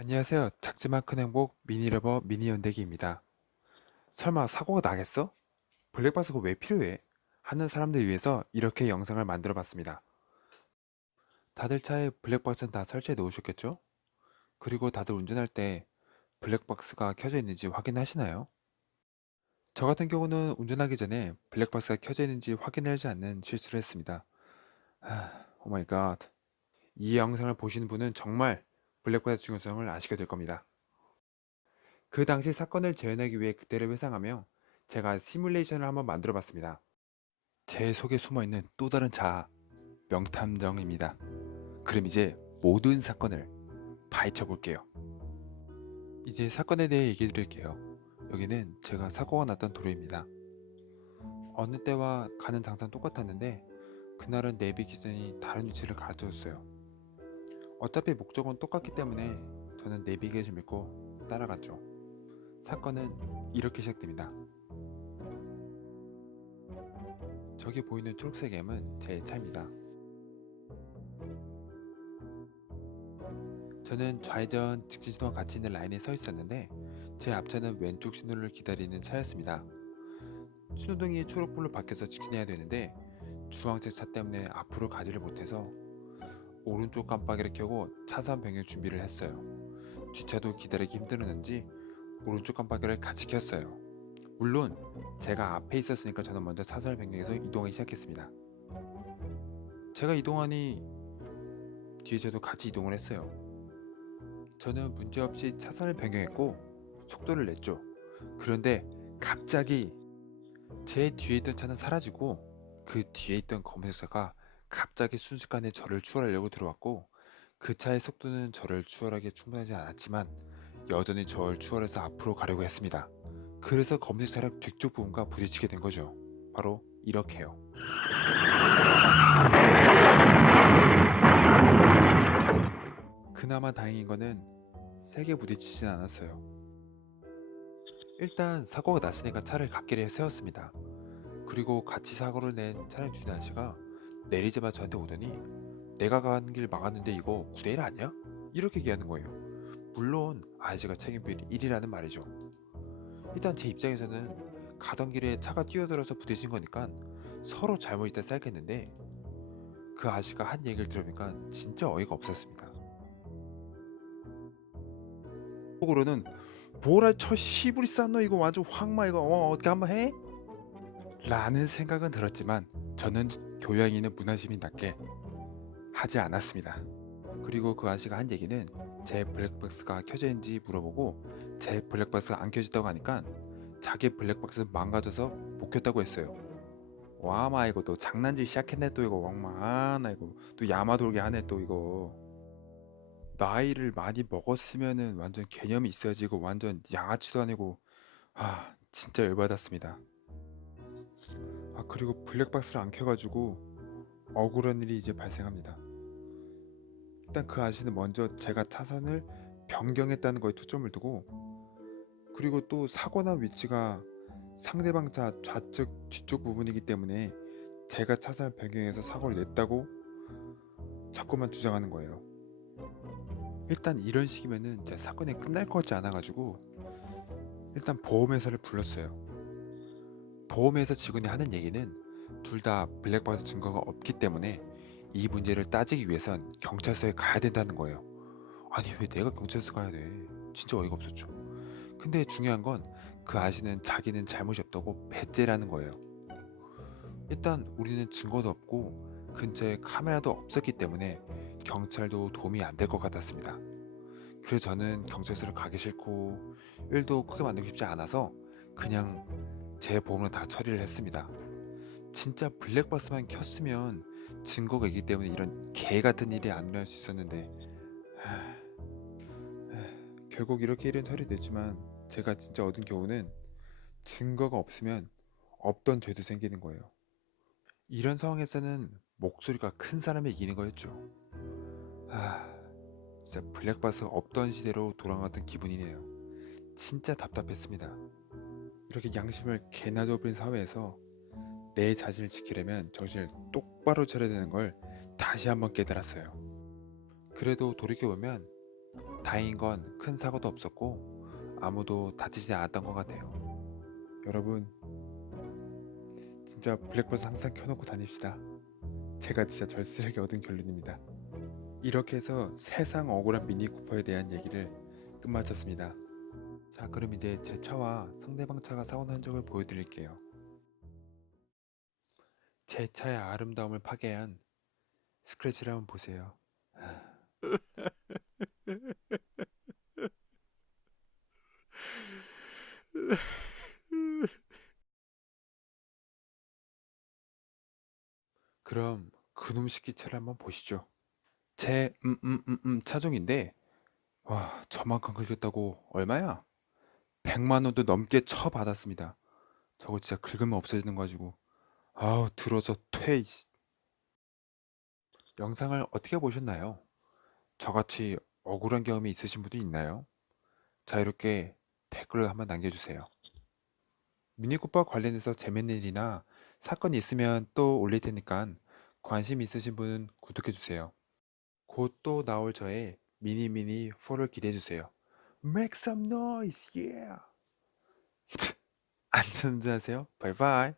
안녕하세요. 작지만 큰 행복 미니러버 미니연대기입니다. 설마 사고가 나겠어? 블랙박스가 왜 필요해? 하는 사람들 위해서 이렇게 영상을 만들어 봤습니다. 다들 차에 블랙박스는 다 설치해 놓으셨겠죠? 그리고 다들 운전할 때 블랙박스가 켜져 있는지 확인하시나요? 저 같은 경우는 운전하기 전에 블랙박스가 켜져 있는지 확인하지 않는 실수를 했습니다. 오 마이 갓. 이 영상을 보시는 분은 정말 블랙박스 중요성을 아시게 될 겁니다. 그 당시 사건을 재현하기 위해 그때를 회상하며 제가 시뮬레이션을 한번 만들어 봤습니다. 제 속에 숨어있는 또 다른 자아, 명탐정입니다. 그럼 이제 모든 사건을 파헤쳐 볼게요. 이제 사건에 대해 얘기해 드릴게요. 여기는 제가 사고가 났던 도로입니다. 어느 때와 가는 장소는 똑같았는데 그날은 내비게이션이 다른 위치를 가르쳐줬어요. 어차피 목적은 똑같기 때문에 저는 내비게이션 믿고 따라갔죠. 사건은 이렇게 시작됩니다. 저기 보이는 초록색 M은 제 차입니다. 저는 좌회전 직진 신호와 같이 있는 라인에 서 있었는데 제 앞차는 왼쪽 신호를 기다리는 차였습니다. 신호등이 초록불로 바뀌어서 직진해야 되는데 주황색 차 때문에 앞으로 가지를 못해서 오른쪽 깜빡이를 켜고 차선 변경 준비를 했어요. 뒷차도 기다리기 힘들었는지 오른쪽 깜빡이를 같이 켰어요. 물론 제가 앞에 있었으니까 저는 먼저 차선을 변경해서 이동하기 시작했습니다. 제가 이동하니 뒤에 저도 같이 이동을 했어요. 저는 문제없이 차선을 변경했고 속도를 냈죠. 그런데 갑자기 제 뒤에 있던 차는 사라지고 그 뒤에 있던 검색차가 갑자기 순식간에 저를 추월하려고 들어왔고 그 차의 속도는 저를 추월하기에 충분하지 않았지만 여전히 저를 추월해서 앞으로 가려고 했습니다. 그래서 검색 차량 뒤쪽 부분과 부딪히게 된 거죠. 바로 이렇게요. 그나마 다행인 거는 세게 부딪히진 않았어요. 일단 사고가 났으니까 차를 갓길에 세웠습니다. 그리고 같이 사고를 낸 차량 주인 아저씨가 내리자마자 저한테 오더니 내가 가는 길 막았는데 이거 9대1 아니야? 이렇게 얘기하는 거예요. 물론 아저씨가 책임비율이 1이라는 말이죠. 일단 제 입장에서는 가던 길에 차가 뛰어들어서 부딪힌 거니까 서로 잘못있다 생각했는데 그 아저씨가 한 얘기를 들으니까 진짜 어이가 없었습니다. 속으로는 뭐라 저 시부리 쌌노 이거 완전 황마 이거 어떻게 한번 해? 라는 생각은 들었지만 저는 교양 있는 문화시민답게 하지 않았습니다. 그리고 그 아저씨가 한 얘기는 제 블랙박스가 켜져 있는지 물어보고 제 블랙박스가 안 켜졌다고 하니까 자기 블랙박스는 망가져서 못 켰다고 했어요. 와마 이거 또 장난질 시작했네 또 이거 왕마 나 이거 또 야마돌게 하네 또 이거 나이를 많이 먹었으면은 완전 개념이 있어야지 이거 완전 양아치도 아니고 진짜 열받았습니다. 그리고 블랙박스를 안 켜가지고 억울한 일이 이제 발생합니다. 일단 그 아저씨는 먼저 제가 차선을 변경했다는 거에 초점을 두고 그리고 또 사고 난 위치가 상대방 차 좌측 뒤쪽 부분이기 때문에 제가 차선을 변경해서 사고를 냈다고 자꾸만 주장하는 거예요. 일단 이런 식이면은 제 사건이 끝날 것 같지 않아가지고 일단 보험회사를 불렀어요. 보험회사 직원이 하는 얘기는 둘 다 블랙박스 증거가 없기 때문에 이 문제를 따지기 위해선 경찰서에 가야 된다는 거예요. 아니 왜 내가 경찰서 가야 돼? 진짜 어이가 없었죠. 근데 중요한 건 그 아저씨는 자기는 잘못이 없다고 배째라는 거예요. 일단 우리는 증거도 없고 근처에 카메라도 없었기 때문에 경찰도 도움이 안 될 것 같았습니다. 그래서 저는 경찰서를 가기 싫고 일도 크게 만들고 싶지 않아서 그냥 제 보험으로 다 처리를 했습니다. 진짜 블랙박스만 켰으면 증거가 있기 때문에 이런 개 같은 일이 안 일어날 수 있었는데 결국 이렇게 일은 처리됐지만 제가 진짜 얻은 교훈은 증거가 없으면 없던 죄도 생기는 거예요. 이런 상황에서는 목소리가 큰 사람이 이기는 거였죠. 아, 진짜 블랙박스가 없던 시대로 돌아갔던 기분이네요. 진짜 답답했습니다. 이렇게 양심을 개나 둬버린 사회에서 내 자신을 지키려면 정신을 똑바로 차려야 되는 걸 다시 한번 깨달았어요. 그래도 돌이켜보면 다행인 건 큰 사고도 없었고 아무도 다치지 않았던 것 같아요. 여러분, 진짜 블랙버스 항상 켜놓고 다닙시다. 제가 진짜 절실하게 얻은 결론입니다. 이렇게 해서 세상 억울한 미니 쿠퍼에 대한 얘기를 끝마쳤습니다. 자, 그럼 이제 제 차와 상대방 차가 사고 난 적을 보여드릴게요. 제 차의 아름다움을 파괴한 스크래치를 한번 보세요. 그럼 그놈 시키 차를 한번 보시죠. 제 차종인데, 와, 저만큼 긁었다고 얼마야? 100만 원도 넘게 쳐받았습니다. 저거 진짜 긁으면 없어지는 거 가지고 아우 들어서 퇴. 영상을 어떻게 보셨나요? 저같이 억울한 경험이 있으신 분도 있나요? 자, 이렇게 댓글을 한번 남겨주세요. 미니쿠퍼 관련해서 재밌는 일이나 사건이 있으면 또 올릴 테니까 관심 있으신 분은 구독해주세요. 곧 또 나올 저의 미니 4를 기대해주세요. Make some noise, yeah! 안전운전하세요. 바이바이.